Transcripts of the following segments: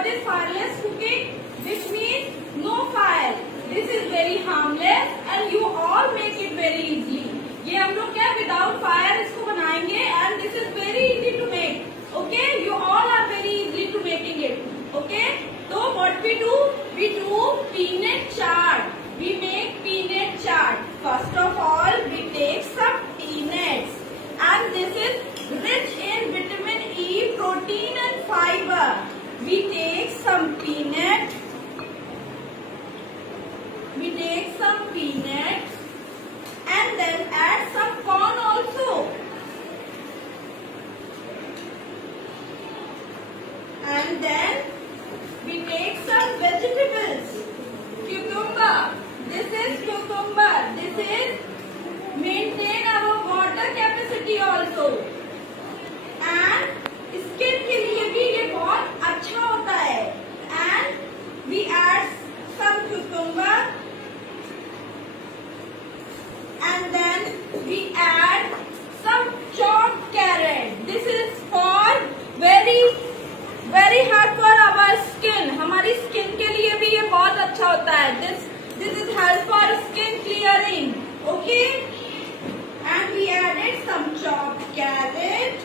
what is fireless cooking? Which means no fire. This is very harmless and you all make it very easily. ये हम लोग क्या without fire इसको बनाएंगे and this is very easy to make. Okay, you all are very easy to making it. Okay, so what we do? We do peanut chaat. We make peanut chaat. First of all, we take some peanuts and this is rich in vitamin E, protein and fiber. We take some peanuts. We take some peanuts and then add some corn also. And then we take some vegetables. Cucumber. This is cucumber. This is maintain our water capacity also. And skin के लिए भी ये बहुत अच्छा होता है. And we add some cucumber. And then we add some chopped carrot. This is for very hard for our skin. हमारी skin के लिए भी ये बहुत अच्छा होता है. This is help for skin clearing. Okay. And we added some chopped carrot,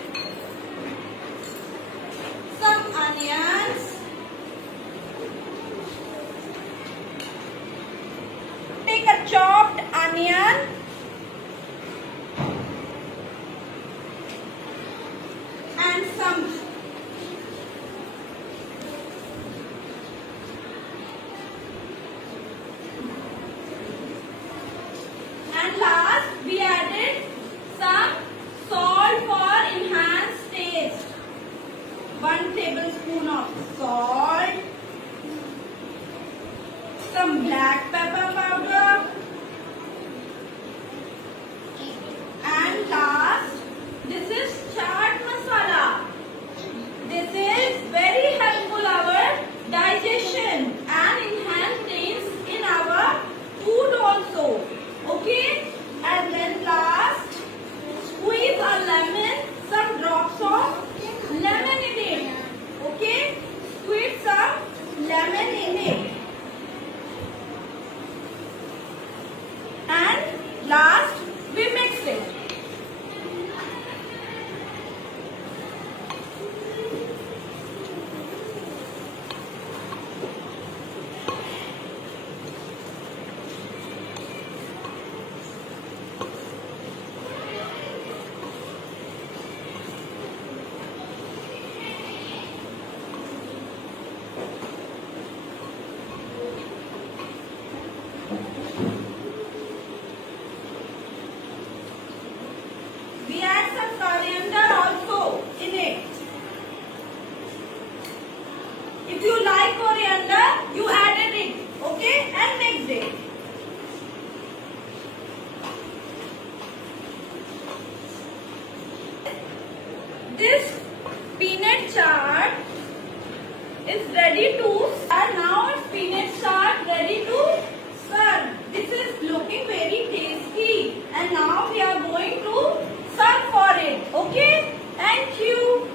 some onions, take a chopped onion. And some and last we added some salt for enhanced taste. 1 tablespoon of salt, some black pepper powder, and last this is chaat masala. This is very helpful our digestion and enhance taste in our food also. Okay, and then last squeeze a lemon, some drops of lemon in it. Okay, squeeze some lemon in it. And last we mix it. We add some coriander also in it. If you like coriander, you added it, okay, and mixed it. This peanut chaat is ready to, and now it's peanut chaat ready to serve. This is looking very tasty, and now we are going to serve for it. Okay, thank you.